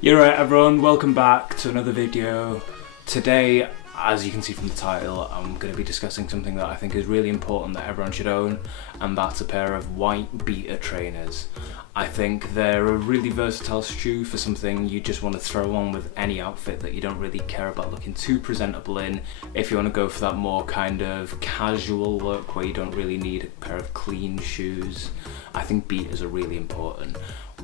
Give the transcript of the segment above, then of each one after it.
You're right everyone, welcome back to another video. Today, as you can see from the title, I'm going to be discussing something that I think is really important that everyone should own, and that's a pair of white beater trainers. I think they're a really versatile shoe for something you just want to throw on with any outfit that you don't really care about looking too presentable in. If you want to go for that more kind of casual look where you don't really need a pair of clean shoes, I think beaters are really important.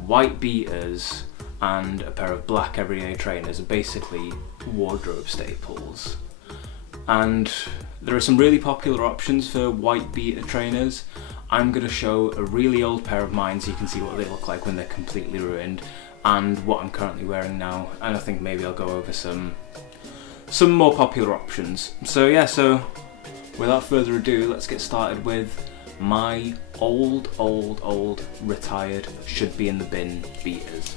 White beaters and a pair of black everyday trainers are basically wardrobe staples. And there are some really popular options for white beater trainers. I'm going to show a really old pair of mine so you can see what they look like when they're completely ruined, and what I'm currently wearing now, and I think maybe I'll go over some more popular options. So without further ado, let's get started with my old retired should be in the bin beaters,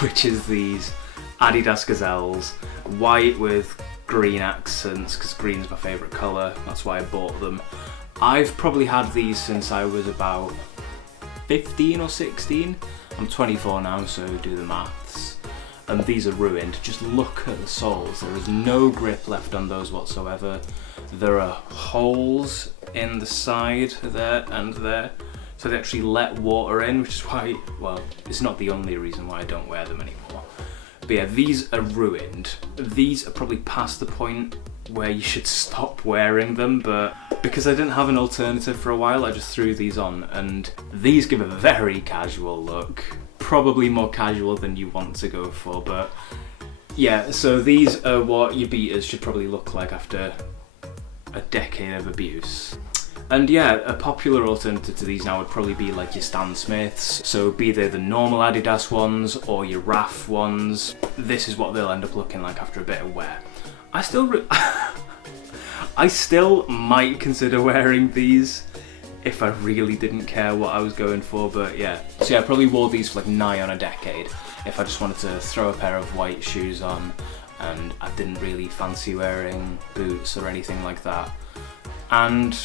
which is these Adidas Gazelles, white with green accents, because green's my favourite colour, that's why I bought them. I've probably had these since I was about 15 or 16. I'm 24 now, so do the maths. And these are ruined. Just look at the soles. There is no grip left on those whatsoever. There are holes in the side there and there, so they actually let water in, which is why, well, it's not the only reason why I don't wear them anymore. But yeah, these are ruined. These are probably past the point where you should stop wearing them, but because I didn't have an alternative for a while, I just threw these on, and these give a very casual look. Probably more casual than you want to go for, but yeah, so these are what your beaters should probably look like after a decade of abuse. And yeah, a popular alternative to these now would probably be like your Stan Smiths, so be they the normal Adidas ones or your RAF ones. This is what they'll end up looking like after a bit of wear. I still might consider wearing these if I really didn't care what I was going for, but yeah. So yeah, I probably wore these for like nigh on a decade if I just wanted to throw a pair of white shoes on and I didn't really fancy wearing boots or anything like that. And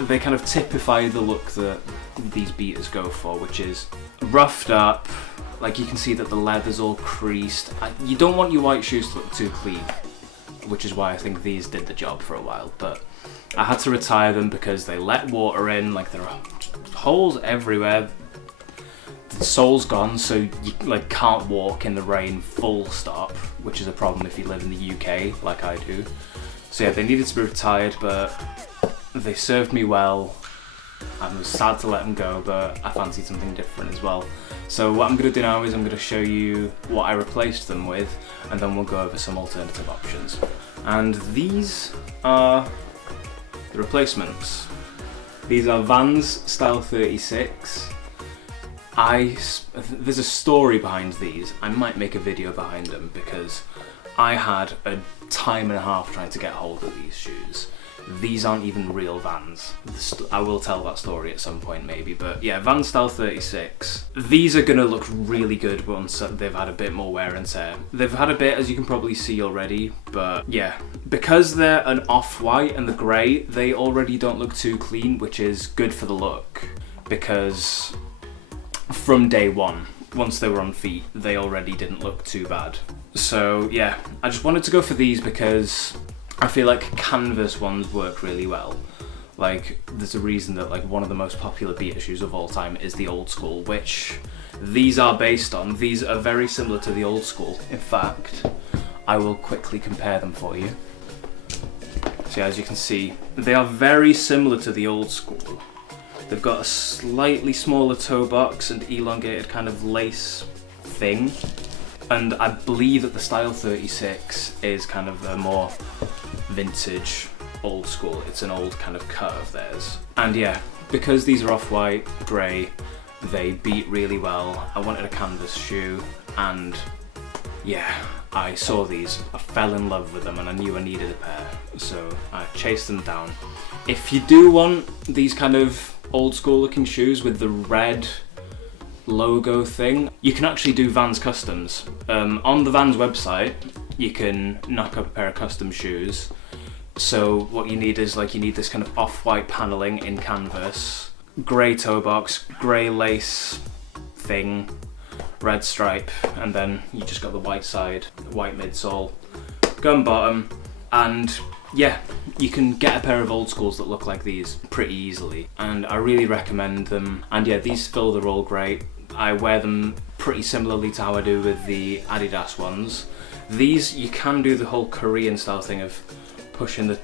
they kind of typify the look that these beaters go for, which is roughed up, like you can see that the leather's all creased. You don't want your white shoes to look too clean, which is why I think these did the job for a while, but I had to retire them because they let water in, like there are holes everywhere. The sole's gone, so you like can't walk in the rain full stop, which is a problem if you live in the UK like I do. So yeah, they needed to be retired, but they served me well. I was sad to let them go, but I fancied something different as well. So what I'm going to do now is I'm going to show you what I replaced them with, and then we'll go over some alternative options. And these are the replacements. These are Vans Style 36. There's a story behind these. I might make a video behind them because I had a time and a half trying to get hold of these shoes. These aren't even real Vans. I will tell that story at some point maybe, but yeah, Vans Style 36. These are gonna look really good once they've had a bit more wear and tear. They've had a bit, as you can probably see already, but yeah. Because they're an off-white and the grey, they already don't look too clean, which is good for the look. Because from day one, once they were on feet, they already didn't look too bad. So yeah, I just wanted to go for these because I feel like canvas ones work really well. Like, there's a reason that like one of the most popular beater shoes of all time is the Old School, which these are based on. These are very similar to the Old School. In fact, I will quickly compare them for you. So as you can see, they are very similar to the Old School. They've got a slightly smaller toe box and elongated kind of lace thing. And I believe that the Style 36 is kind of a more vintage, old school. It's an old kind of cut of theirs. And yeah, because these are off-white, grey, they beat really well. I wanted a canvas shoe, and yeah, I saw these, I fell in love with them, and I knew I needed a pair, so I chased them down. If you do want these kind of old school looking shoes with the red logo thing, you can actually do Vans customs. On the Vans website, you can knock up a pair of custom shoes. So what you need is you need this kind of off-white paneling in canvas, grey toe box, grey lace thing, red stripe, and then you just got the white side, white midsole, gum bottom, and yeah, you can get a pair of old schools that look like these pretty easily, and I really recommend them. And yeah, these fill the role great. I wear them pretty similarly to how I do with the Adidas ones. These, you can do the whole Korean style thing of pushing the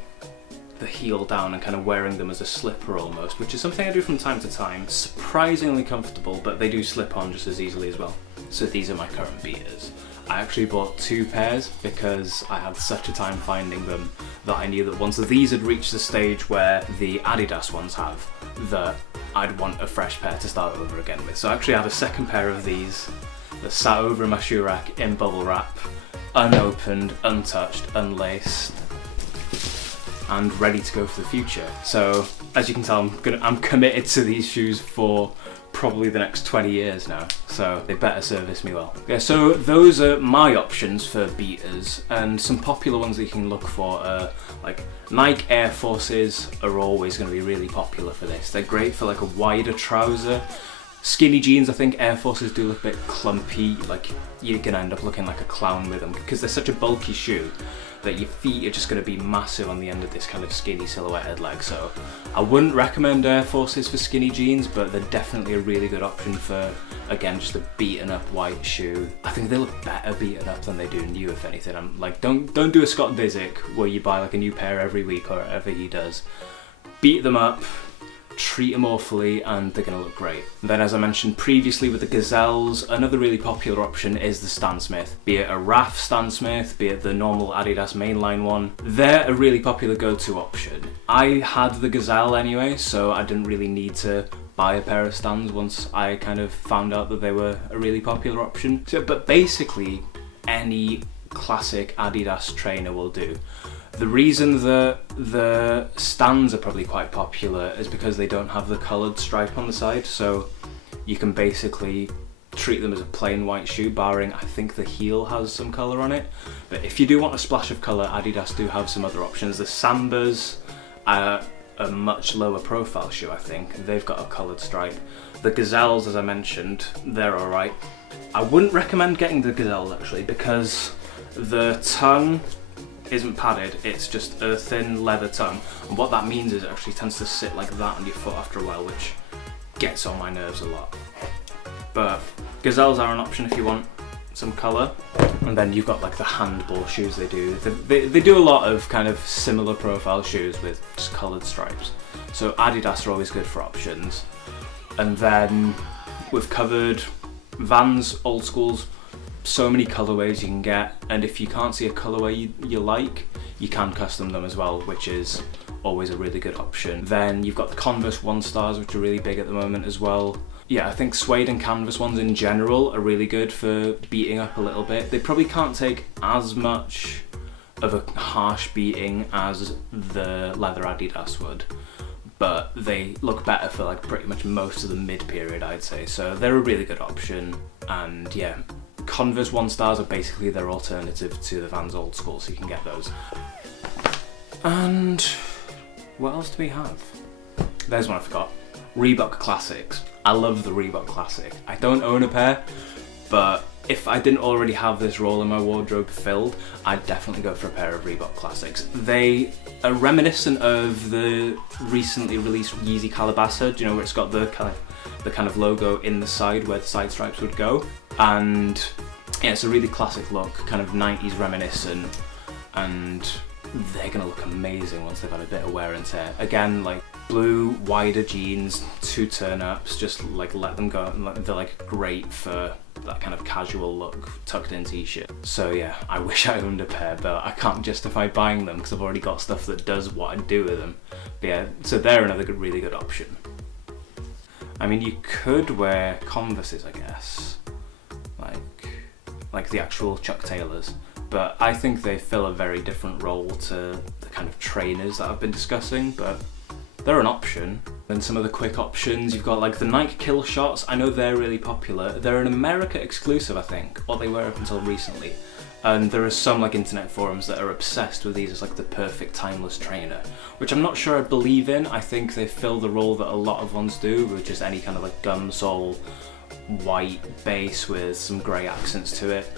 heel down and kind of wearing them as a slipper almost, which is something I do from time to time. Surprisingly comfortable, but they do slip on just as easily as well. So these are my current beaters. I actually bought 2 pairs because I had such a time finding them that I knew that once these had reached the stage where the Adidas ones have, that I'd want a fresh pair to start over again with. So I actually have a second pair of these that sat over in my shoe rack in bubble wrap, unopened, untouched, unlaced, and ready to go for the future. So as you can tell, I'm committed to these shoes for probably the next 20 years now, so they better service me well. Yeah, so those are my options for beaters, and some popular ones that you can look for are like Nike Air Forces are always going to be really popular for this. They're great for like a wider trouser. Skinny jeans, I think Air Forces do look a bit clumpy, like you're going to end up looking like a clown with them because they're such a bulky shoe that your feet are just going to be massive on the end of this kind of skinny silhouetted leg. So I wouldn't recommend Air Forces for skinny jeans, but they're definitely a really good option for, again, just a beaten up white shoe. I think they look better beaten up than they do new, if anything. I'm like, don't do a Scott Disick where you buy like a new pair every week or whatever he does. Beat them up, treat them awfully, and they're going to look great. And then, as I mentioned previously with the Gazelles, another really popular option is the Stan Smith. Be it a RAF Stan Smith, be it the normal Adidas mainline one, they're a really popular go-to option. I had the Gazelle anyway, so I didn't really need to buy a pair of Stans once I kind of found out that they were a really popular option. So, but basically, any classic Adidas trainer will do. The reason that the Stans are probably quite popular is because they don't have the coloured stripe on the side, so you can basically treat them as a plain white shoe, barring I think the heel has some colour on it. But if you do want a splash of colour, Adidas do have some other options. The Sambas are a much lower profile shoe, I think. They've got a coloured stripe. The Gazelles, as I mentioned, they're alright. I wouldn't recommend getting the Gazelles actually, because the tongue isn't padded, it's just a thin leather tongue, and what that means is it actually tends to sit like that on your foot after a while, which gets on my nerves a lot. But Gazelles are an option if you want some colour. And then you've got like the handball shoes they do. They do a lot of kind of similar profile shoes with just coloured stripes. So Adidas are always good for options. And then we've covered Vans, old schools, so many colourways you can get, and if you can't see a colourway you like, you can custom them as well, which is always a really good option. Then you've got the Converse 1 stars, which are really big at the moment as well. Yeah, I think suede and canvas ones in general are really good for beating up a little bit. They probably can't take as much of a harsh beating as the leather Adidas would, but they look better for like pretty much most of the mid-period, I'd say. So they're a really good option, and yeah, Converse 1 stars are basically their alternative to the Vans old school, so you can get those. And what else do we have? There's one I forgot. Reebok Classics. I love the Reebok Classic. I don't own a pair, but if I didn't already have this roll in my wardrobe filled, I'd definitely go for a pair of Reebok Classics. They are reminiscent of the recently released Yeezy Calabasas, you know, where it's got the kind of logo in the side where the side stripes would go. And yeah, it's a really classic look, kind of 90s reminiscent, and they're gonna look amazing once they've had a bit of wear and tear. Again, like blue, wider jeans, 2 turn-ups, just like let them go. They're like great for that kind of casual look, tucked in t-shirt. So yeah, I wish I owned a pair, but I can't justify buying them because I've already got stuff that does what I do with them. But yeah, so they're another really good option. I mean, you could wear Converses, I guess, like the actual Chuck Taylors, but I think they fill a very different role to the kind of trainers that I've been discussing, but they're an option. Then some of the quick options, you've got like the Nike Kill Shots. I know they're really popular. They're an America exclusive, I think, or they were up until recently. And there are some like internet forums that are obsessed with these as like the perfect timeless trainer, which I'm not sure I believe in. I think they fill the role that a lot of ones do, with just any kind of like gum sole white base with some grey accents to it,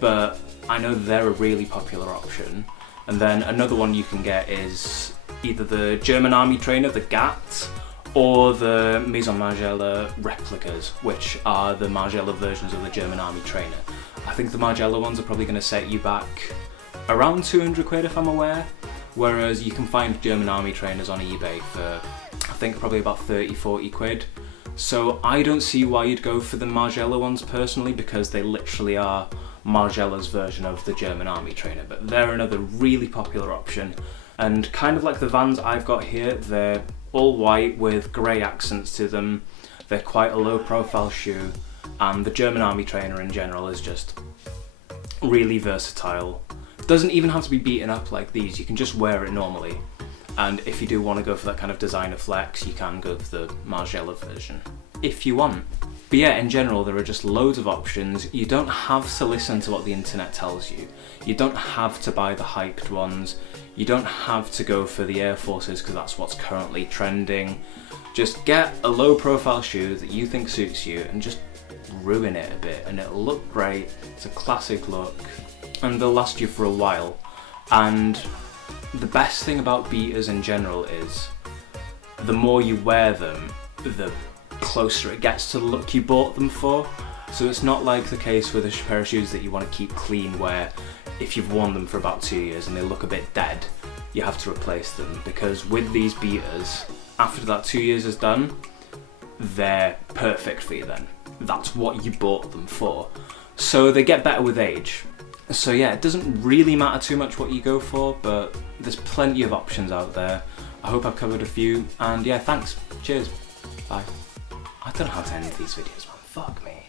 but I know they're a really popular option. And then another one you can get is either the German Army trainer, the GAT, or the Maison Margiela replicas, which are the Margiela versions of the German Army trainer. I think the Margiela ones are probably going to set you back around 200 quid if I'm aware, whereas you can find German Army trainers on eBay for I think probably about 30-40 quid. So I don't see why you'd go for the Margiela ones personally, because they literally are Margiela's version of the German Army trainer, but they're another really popular option. And kind of like the Vans I've got here, they're all white with grey accents to them. They're quite a low profile shoe, and the German Army trainer in general is just really versatile. It doesn't even have to be beaten up like these, you can just wear it normally. And if you do want to go for that kind of designer flex, you can go for the Margiela version, if you want. But yeah, in general, there are just loads of options. You don't have to listen to what the internet tells you. You don't have to buy the hyped ones. You don't have to go for the Air Forces because that's what's currently trending. Just get a low profile shoe that you think suits you and just ruin it a bit, and it'll look great. It's a classic look and they'll last you for a while. And the best thing about beaters in general is the more you wear them, the closer it gets to the look you bought them for. So it's not like the case with a pair of shoes that you want to keep clean, where if you've worn them for about 2 years and they look a bit dead, you have to replace them. Because with these beaters, after that 2 years is done, they're perfect for you then. That's what you bought them for. So they get better with age. So yeah, it doesn't really matter too much what you go for, but there's plenty of options out there. I hope I've covered a few, and yeah, thanks. Cheers. Bye. I don't know how to end these videos, man. Fuck me.